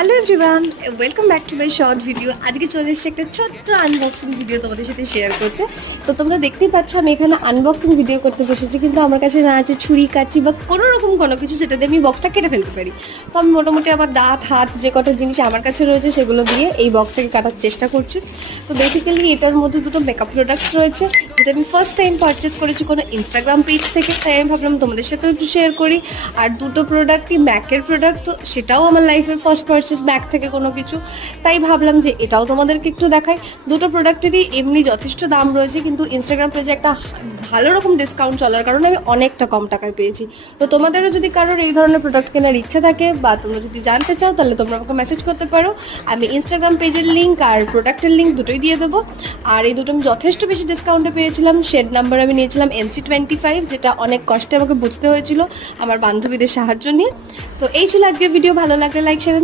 Hello everyone, welcome back to my short video. আজকে চলে এসেছে একটা ছোট্ট আনবক্সিং ভিডিও তোমাদের সাথে শেয়ার করতে। তো তোমরা দেখতেই পাচ্ছ আমি এখানে আনবক্সিং ভিডিও করতে বসেছি, কিন্তু আমার কাছে না আছে ছুরি কাঁচি বা কোনো রকম কোনো কিছু যেটাতে আমি বক্সটা কেটে ফেলতে পারি। তো আমি মোটামুটি আমার দাঁত হাত যে কটা জিনিস আমার কাছে রয়েছে সেগুলো দিয়ে এই বক্সটাকে কাটার চেষ্টা করছি। তো বেসিক্যালি এটার মধ্যে দুটো মেকআপ প্রোডাক্টস রয়েছে, যেটা আমি ফার্স্ট টাইম পারচেস করেছি কোনো ইনস্টাগ্রাম পেজ থেকে, তাই আমি ভাবলাম তোমাদের সাথেও একটু শেয়ার করি। আর দুটো প্রোডাক্টই ম্যাকের প্রোডাক্ট, তো সেটাও আমার লাইফের ফার্স্ট পারচেস ম্যাক থেকে কোনো কিছু, তাই ভাবলাম যে এটাও তোমাদেরকে একটু দেখাই। দুটো প্রোডাক্টেরই এমনি যথেষ্ট দাম রয়েছে, কিন্তু ইনস্টাগ্রাম পেজে একটা ভালো রকম ডিসকাউন্ট চলার কারণে আমি অনেকটা কম টাকায় পেয়েছি। তো তোমাদেরও যদি কারোর এই ধরনের প্রোডাক্ট কেনার ইচ্ছা থাকে বা তোমরা যদি জানতে চাও, তাহলে তোমরা আমাকে মেসেজ করতে পারো। আমি ইনস্টাগ্রাম পেজের লিঙ্ক আর প্রোডাক্টের লিঙ্ক দুটোই দিয়ে দেবো। আর এই দুটো আমি যথেষ্ট বেশি ডিসকাউন্টে পেয়েছিলাম। শেড নাম্বার আমি নিয়েছিলাম NC25, যেটা অনেক কষ্টে আমাকে বুঝতে হয়েছিল আমার বান্ধবীদের সাহায্য নিয়ে। তো এই ছিল আজকের ভিডিও। ভালো লাগলে লাইক শেয়ার